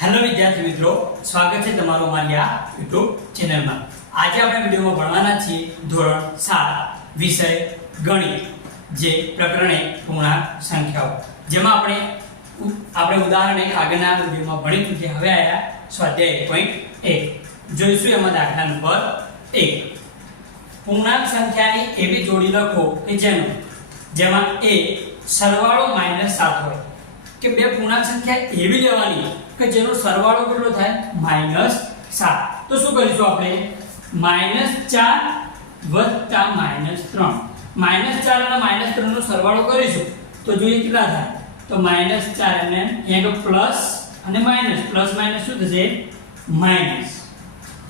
Hello વિદ્યાર્થી મિત્રો, સ્વાગત છે તમારું અમારી આ યુટ્યુબ ચેનલમાં. આજે આપણે વિડીયોમાં ભણવાના છીએ ધોરણ સાત, વિષય ગણિત, જે પ્રકરણે પૂર્ણાંક સંખ્યાઓ. જેમાં આપણે આપણે ઉદાહરણ એક આગળના વિડીયોમાં ભણી જે હવે આવ્યા સ્વાધ્યાય પોઈન્ટ એક. જોઈશું એમાં દાખલા નંબર એક. પૂર્ણાંક સંખ્યાની એવી જોડી લખો કે જેનું, જેમાં એ સરવાળો માઇનસ સાત હોય. કે બે પૂર્ણાંક સંખ્યા એવી લેવાની કે જેનો સરવાળો કેટલો થાય? માઇનસ સાત. તો શું કરીશું આપણે? માઇનસ ચાર વત્તા માઇનસ ત્રણ. માઇનસ ચાર અને માઇનસ ત્રણનો સરવાળો કરીશું. તો જોઈએ કેટલા થાય? તો માઇનસ ચાર અને અહીંયા પ્લસ અને માઇનસ પ્લસ માઇનસ શું થશે? માઇનસ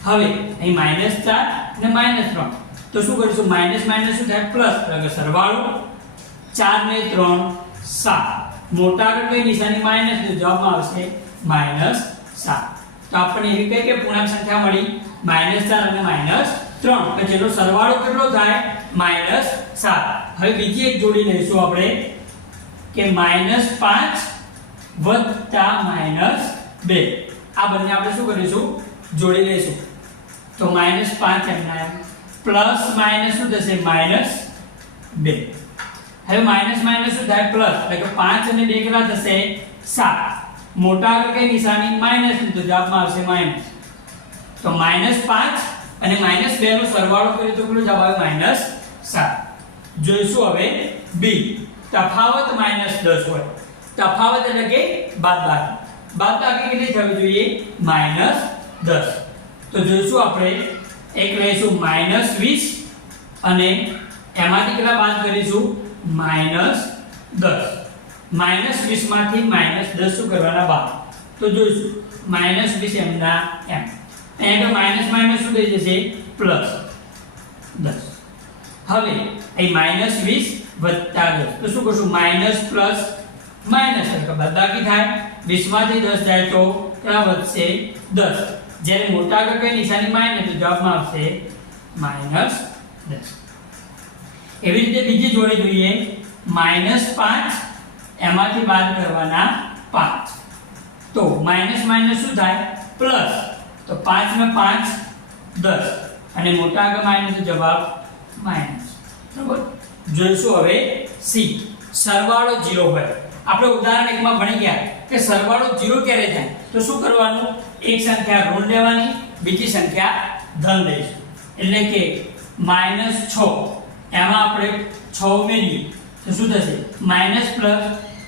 હવે અહીં માઇનસ ચાર અને માઇનસ ત્રણ. તો શું કરીશું? માઇનસ માઇનસ શું થાય? પ્લસ. એટલે કે સરવાળો. ચાર ને ત્રણ, સાત. મોટા આગળ કઈ નિશાની? માઇનસ જવાબમાં આવશે માઇનસ સાત. તો આપણને એવી કઈ કે પૂર્ણાંક સંખ્યા મળી? માઇનસ ચાર અને માઇનસ ત્રણ. કે જેનો સરવાળો કેટલો થાય? માઇનસ સાત. હવે બીજી એક જોડી લઈશું આપણે કે માઇનસ પાંચ વત્તા માઇનસ બે. આ બંને આપણે શું કરીશું? જોડી લઈશું. તો માઇનસ પાંચ એમના એમ. પ્લસ માઇનસ શું થશે? માઇનસ બે. હવે માઇનસ માઇનસ શું થાય? પ્લસ. એટલે કે પાંચ અને બે કેટલા થશે? 7 મોટા અગર કઈ નિશાની માઇનસ તો જવાબમાં આવશે માઇનસ તો માઇનસ 5 અને માઇનસ 2 નો સરવાળો કરીએ તો કેટલો જવાબ આવે માઇનસ 7 જોઈશું હવે બી તફાવત માઇનસ 10 હોય. તફાવત એટલે કે બાદબાકી બાદબાકી કેટલી થવી જોઈએ માઇનસ 10 તો જોઈશું આપણે. એક લઈશું માઇનસ 20 અને એમાંથી કેટલા બાદ કરીશું? માઇનસ દસ. માઇનસ વીસમાંથી માઇનસ દસ શું કરવાના બાદ તો જોઈશું. માઇનસ વીસ એમના એમ. અહીંયા માઇનસ માઇનસ શું થઈ જશે? પ્લસ દસ. હવે અહીં માઇનસ વીસ વત્તા દસ. તો શું કરશું? માઇનસ પ્લસ માઇનસ બાદબાકી થાય? વીસમાંથી દસ જાય તો ક્યાં વધશે દસ. જ્યારે મોટા આગળ કઈ નિશાની માઇનસ તો જવાબમાં આવશે માઇનસ દસ. એવી રીતે બીજી જોડી જોઈએ. માઇનસ પાંચ એમાંથી બાદ કરવાના પાંચ. તો માઇનસ માઇનસ શું થાય? પ્લસ તો પાંચ ને પાંચ, દસ. અને મોટા આગળ માઇનસ જવાબ માઇનસ બરાબર? જોઈશું હવે સી સરવાળો 0 હોય. આપણે ઉદાહરણ એકમાં ભણી ગયા કે સરવાળો 0 ક્યારે થાય? તો શું કરવાનું? એક સંખ્યા ઋણ લેવાની, બીજી સંખ્યા ધન લઈશું. એટલે કે માઇનસ છ. એમાં આપણે 6 ઉમેરીએ. તો શું થશે? માઇનસ પ્લસ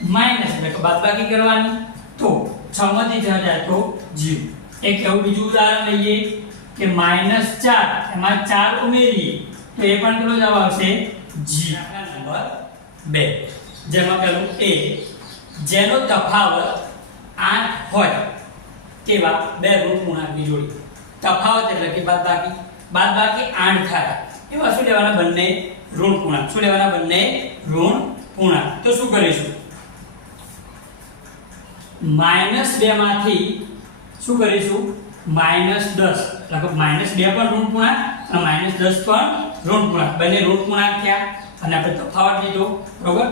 માઇનસ એટલે કે બાદબાકી કરવાની. તો 6 માંથી 6 જાય તો 0 એક એવું બીજું ઉદાહરણ લઈએ કે માઇનસ 4 એમાં 4 ઉમેરીએ તો એ પણ કેટલો જવાબ આવશે? 0 નંબર 2 જેમાં પેલું એ. જેનો તફાવત 8 હોય તેવા બે ઋણ પૂર્ણાંકની જોડી. તફાવત એટલે કે બાદબાકી. બાદબાકી 8 થાય. એવા શું લેવાના? બંને ઋણ પૂર્ણાંક શું લેવાના? બંને ઋણ પૂર્ણાંક તો શું કરીશું? માઇનસ બે માંથી શું કરીશું? માઇનસ દસ. કે માઇનસ બે પણ ઋણ પૂર્ણાંક અને માઇનસ દસ પણ ઋણ પૂર્ણાંક. બંને ઋણ પૂર્ણાંક થયા. અને આપણે તફાવત લીધો. બરોબર?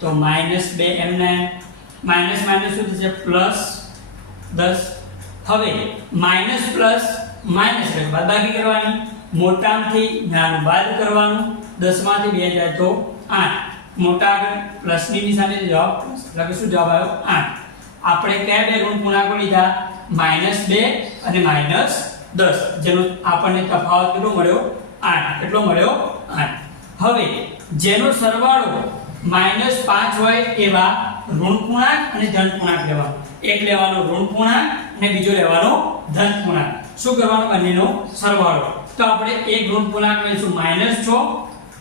તો માઇનસ બે એમને માઇનસ માઇનસ શું થશે? પ્લસ દસ. હવે માઇનસ પ્લસ માઇનસ એટલે બાદબાકી કરવાની. મોટામાંથી નાનું બાદ કરવાનું. દસમાંથી બે જાય તો આઠ. મોટા આગળ પ્લસની નિશાની જવાબ. plus. એટલે શું જવાબ આવ્યો? આઠ. આપણે કયા બે ઋણ પૂર્ણાંકો લીધા? માઇનસ બે અને માઇનસ દસ. જેનો આપણને તફાવત કેટલો મળ્યો? આઠ. કેટલો મળ્યો? આઠ. હવે, જેનો સરવાળો માઇનસ પાંચ હોય એવા ઋણ પૂર્ણાંક અને ધન પૂર્ણાંક લેવા એક લેવાનો ઋણ પૂર્ણાંક અને બીજો લેવાનો ધન પૂર્ણાંક. શું કરવાનું? બંનેનો સરવાળો. તો આપણે એક ઋણ પૂર્ણાંક લઈશું, માઇનસ છ,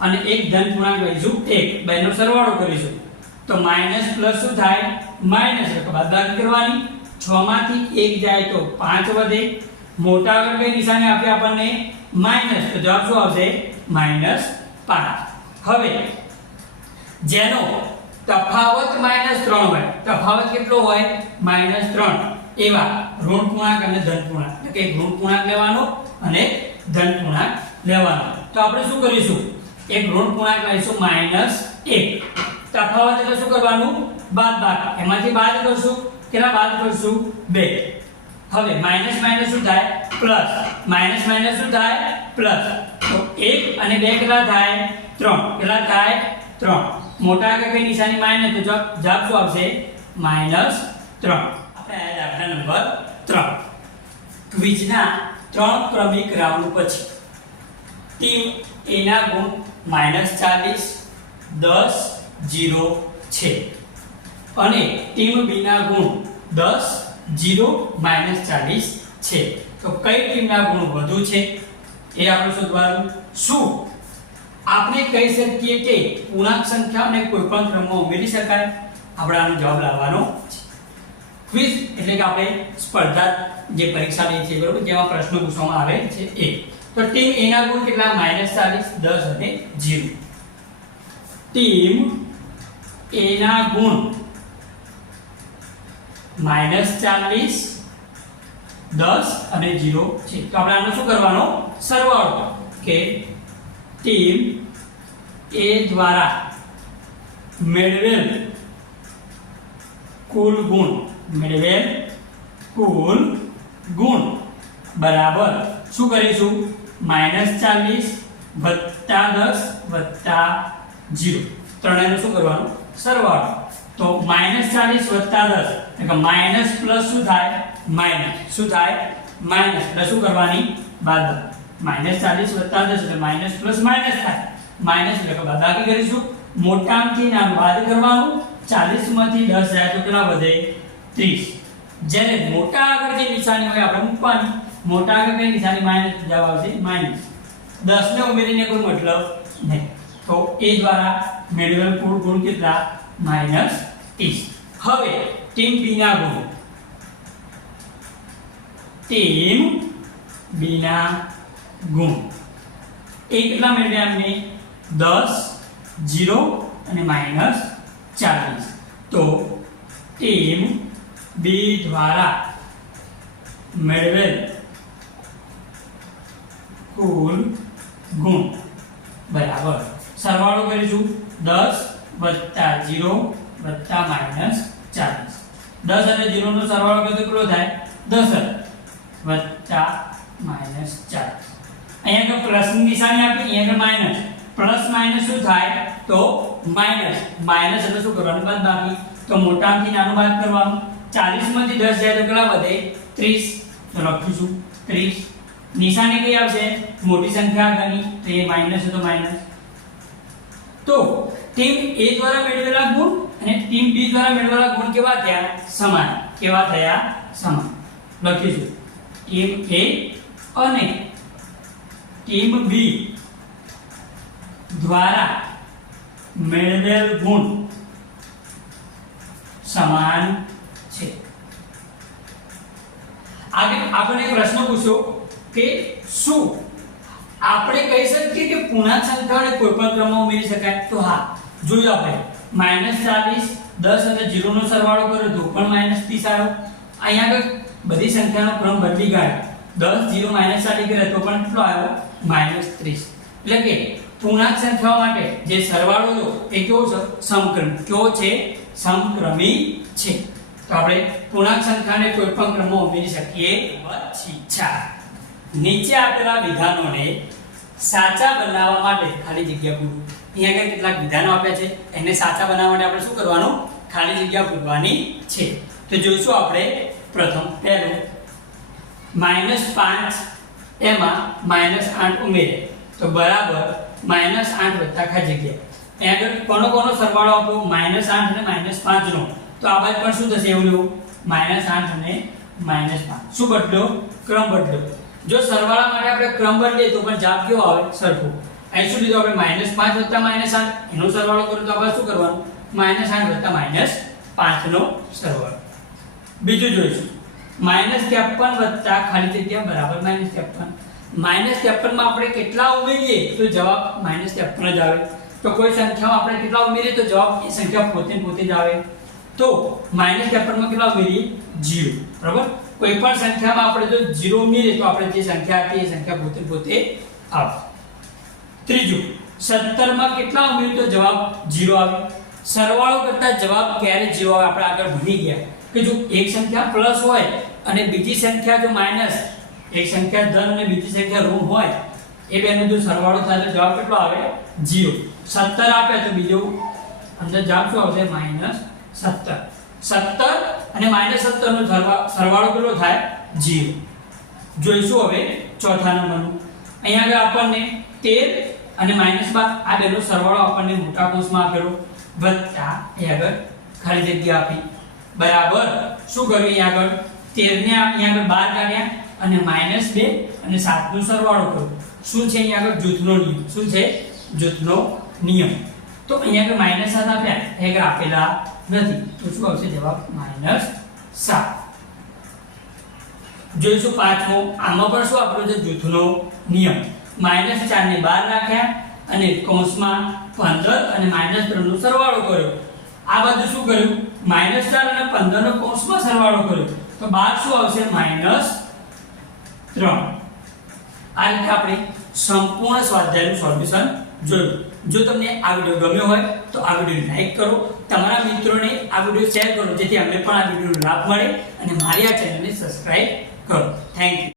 અને એક ધન પૂર્ણાંક લઈશું, એક. બંનેનો સરવાળો કરીશું. તો માઇનસ પ્લસ શું થાય? માઇનસ એટલે બાદબાકી કરવાની. છ માંથી એક જાય તો પાંચ વધે. મોટા આગળ કઈ નિશાની આપે આપણને માઇનસ, તો જવાબ શું આવશે? માઇનસ પાંચ. હવે, જેનો તફાવત માઇનસ ત્રણ હોય, તફાવત કેટલો હોય? માઇનસ ત્રણ. એવા ઋણ પૂર્ણાંક અને ધન પૂર્ણાંક. એટલે કે ઋણ પૂર્ણાંક લેવાનો અને ધન પૂર્ણાંક લેવાનો. તો આપણે શું કરીશું? એક ઋણ પૂર્ણાંક લઈશું માઇનસ એક. તફાવત એટલે શું કરવાનું? બાદ બાકી એમાંથી બાદ કરશું. કેટલા બાદ કરશું? બે. હવે માઇનસ માઇનસ શું થાય? પ્લસ માઇનસ માઇનસ શું થાય? પ્લસ તો એક અને બે કેટલા થાય? ત્રણ. કેટલા થાય? ત્રણ. મોટા આગળ કઈ નિશાની માઇનસ તો જવાબ શું આવશે? માઇનસ ત્રણ. આપણે આ દાખલા નંબર ત્રણ. ક્વિઝના ત્રણ ક્રમિક રાઉન્ડ પછી. ટીમ એના ગુણ માઇનસ ચાલીસ, દસ જીરો છે. અને ટીમ બીના ગુણ દસ, જીરો, માઇનસ ચાલીસ છે. તો કઈ ટીમના ગુણ વધુ છે? એ આપણે શોધવાનું. શું? આપણે કહી શકીએ કે પૂર્ણાંક સંખ્યાને કોઈ પણ ક્રમમાં ઉમેરી શકાય. આપણે આનો જવાબ લાવવાનો છે. ક્વિઝ એટલે કે આપણે સ્પર્ધા જે પરીક્ષા લઈએ છીએ, બરોબર? જેમાં પ્રશ્નો પૂછવામાં આવે છે એ. તો ટીમ એના ગુણ કેટલા? માઇનસ ચાલીસ, દસ અને જીરો. ટીમ એના ગુણ. માઇનસ ચાલીસ, દસ અને જીરો છે. તો આપણે આનો શું કરવાનો? સરવાળો કે ટીમ એ દ્વારા મેળવેલ કુલ ગુણ. મેળવેલ કુલ ગુણ. બરાબર. શું કરીશું? માઇનસ ચાલીસ વત્તા દસ વત્તા જીરો ત્રણેયનો શું કરવાનું? સરવાળો. તો માઇનસ ચાલીસ વત્તા દસ. એટલે કે માઇનસ પ્લસ શું થાય? માઇનસ. શું થાય? માઇનસ. એટલે શું કરવાની? બાદ માઇનસ ચાલીસ વત્તા દસ એટલે માઇનસ પ્લસ માઇનસ થાય. માઇનસ એટલે કે બાદબાકી કરીશું. મોટામાંથી નામ બાદ કરવાનું. 40 માંથી 10 જાય તો કેટલા વધે? 30 જ્યારે મોટા આગળ જે નિશાની હોય આપણે મૂકવાની. મોટા આગળ કઈ નિશાની? માઇનસ. જવાબ આવશે માઇનસ. 10 ને ઉમેરીને કોઈ મતલબ નહીં. તો એ દ્વારા મેળવેલ કુલ ગુણ કેટલા? માઇનસ 30 હવે ટીમ બી ના ગુણ. ટીમ બી ના ગુણ. એ કેટલા મેળવ્યા અમને 10 0 અને માઇનસ ચાલીસ. તો ટીમ બી દ્વારા મેળવેલ કુલ ગુણ. બરાબર. સરવાળો કરીશું. દસ વત્તા જીરો વત્તા માઇનસ ચાલીસ. દસ અને જીરો નો સરવાળો કરીએ તો કેટલો થાય? દસ વત્તા માઇનસ ચાલીસ. અહીંયા કે પ્લસની નિશાની આપી, અહીંયા કે માઇનસ. પ્લસ માઇનસ શું થાય? તો માઇનસ. માઇનસ એટલે શું કરવાનું? બાદ બાકી. તો મોટામાંથી નાનું બાદ કરવાનું. 40 માંથી 10 જાય તો કેટલા વધે? 30 તો લખીશું. 30 નિશાની કઈ આવશે? મોટી સંખ્યા ગણી તો એ માઇનસ તો માઇનસ. તો ટીમ એ દ્વારા મેળવેલા ગુણ અને ટીમ બી દ્વારા મેળવેલા ગુણ કેવા થયા? સમાન. કેવા થયા? સમાન. લખીશું ટીમ એ અને ટીમ બી દ્વારા મેળવેલ ગુણ સમાન છે. આગળ આપણે એક પ્રશ્ન પૂછ્યો કે શું આપણે કહી શકીએ કે પૂર્ણાંક સંખ્યાને કોઈ પણ ક્રમમાં ઉમેરી શકાય. તો હા, જોયું આપણે. માઇનસ ચાલીસ, દસ અને 0 નો સરવાળો કર્યો તો પણ માઇનસ ત્રીસ આવ્યો. અહીંયા આગળ બધી સંખ્યાનો ક્રમ બદલી ગયો દસ, જીરો, માઇનસ કરે કર્યા તો પણ કેટલો આવ્યો? માઇનસ ત્રીસ. એટલે કે પૂર્ણાંક સંખ્યાઓ માટે જે સરવાળો હતો, એ કેવો છે? સમક્રમી. કેવો છે? સમક્રમી છે. તો આપણે પૂર્ણાંક સંખ્યાને કોઈ પણ ક્રમમાં ઉમેરી શકીએ. ચાર નીચે આપેલા વિધાનોને સાચા બનાવવા માટે ખાલી જગ્યા પૂરું. અહીંયા આગળ કેટલાક વિધાનો આપ્યા છે. એને સાચા બનાવવા માટે આપણે શું કરવાનું? ખાલી જગ્યા પૂરવાની છે. તો જોઈશું આપણે પ્રથમ, પહેલું, માઇનસ પાંચ એમાં માઇનસ આઠ ઉમેરે. તો બરાબર માઇનસ આઠ વત્તા ખાલી જગ્યા. અહીંયા આગળ કોનો કોનો સરવાળો આપો? માઇનસ આઠ અને માઇનસ પાંચનો. તો આ બાજુ પણ શું થશે એવું લેવું માઇનસ આઠ અને માઇનસ પાંચ. શું બદલો? ક્રમ બદલ્યો જો સરવાળા માટે આપણે ક્રમ બદલીએ તો પણ જવાબ કેવો આવે? સરખો. અહીં શું લીધું? આપણે માઇનસ પાંચ વત્તા માઇનસ આઠ. એનો સરવાળો કરો તો આપણે શું કરવાનું? માઇનસ આઠ વત્તા માઇનસ પાંચનો સરવાળો. બીજું જોઈશું. માઇનસ ત્રેપન વત્તા ખાલી જગ્યા બરાબર માઇનસ ત્રેપન. માઇનસ ત્રેપનમાં આપણે કેટલા ઉમેરીએ? તો જવાબ માઇનસ ત્રેપન જ આવે. તો કોઈ સંખ્યામાં આપણે કેટલા ઉમેરીએ? તો જવાબ એ સંખ્યા પોતે પોતે જ આવે. તો માઇનસ ત્રેપનમાં કેટલા ઉમેરીએ? જીરો બરાબર? કોઈ પણ સંખ્યામાં આપણે જો જીરો ઉમેરીએ તો આપણે જે સંખ્યા હતી એ સંખ્યા પોતે પોતે આવે ત્રીજું 17 માં કેટલા ઉમેરીએ તો જવાબ 0 આવે. સરવાળો કરતા જવાબ ક્યારે 0 આવે? આપણે આગળ ભણી ગયા. કે જો એક સંખ્યા પ્લસ હોય અને બીજી સંખ્યા જો માઇનસ એક સંખ્યા ધન અને બીજી સંખ્યા ઋણ હોય, એ બેનો જો સરવાળો થાય તો જવાબ કેટલો આવે? 0 17 આપે તો બીજો અંદર જવાબ શું આવશે? માઇનસ 17 17 અને માઇનસ 17 નો સરવાળો કેટલો થાય? જીરો જોઈશું હવે ચોથા નંબરનું. અહીંયા આગળ આપણને તેર અને માઇનસ બાર આ બેનો સરવાળો આપણને મોટા કોષમાં આપેલો. વત્તા એ આગળ ખાલી જગ્યા આપી. બરાબર? શું કર્યું અહીંયા આગળ? તેર ને અહીંયા આગળ બાર કાઢ્યા અને માઇનસ બે અને સાત નો સરવાળો કર્યો. શું છે અહીંયા આગળ? જૂથનો નિયમ. શું છે? જૂથનો નિયમ. તો અહીંયા કે માઇનસ 7 આપ્યા. આગળ આપેલા નથી. તો શું આવશે? જવાબ માઇનસ 7 જોઈશું પાંચમો આમાં પણ શું આપણો છે? જૂથનો નિયમ. માઇનસ ચાર ને બાર નાખ્યા અને કૌંસમાં પંદર અને માઇનસ ત્રણ નો સરવાળો કર્યો. આ બાજુ શું કર્યું? માઇનસ ચાર અને પંદર નો કૌંસમાં સરવાળો કર્યો. તો બાર શું આવશે? માઇનસ ત્રણ. આ રીતે આપણે સંપૂર્ણ સ્વાધ્યાયનું સોલ્યુશન જોયું. જો તમને આ વીડિયો ગમ્યો હોય તો આ વીડિયો લાઈક કરો. તમારા મિત્રોને આ વીડિયો શેર કરો. જેથી અમને પણ આ વિડીયોનો લાભ મળે અને મારી આ ચેનલને સબસ્ક્રાઇબ કરો. Thank you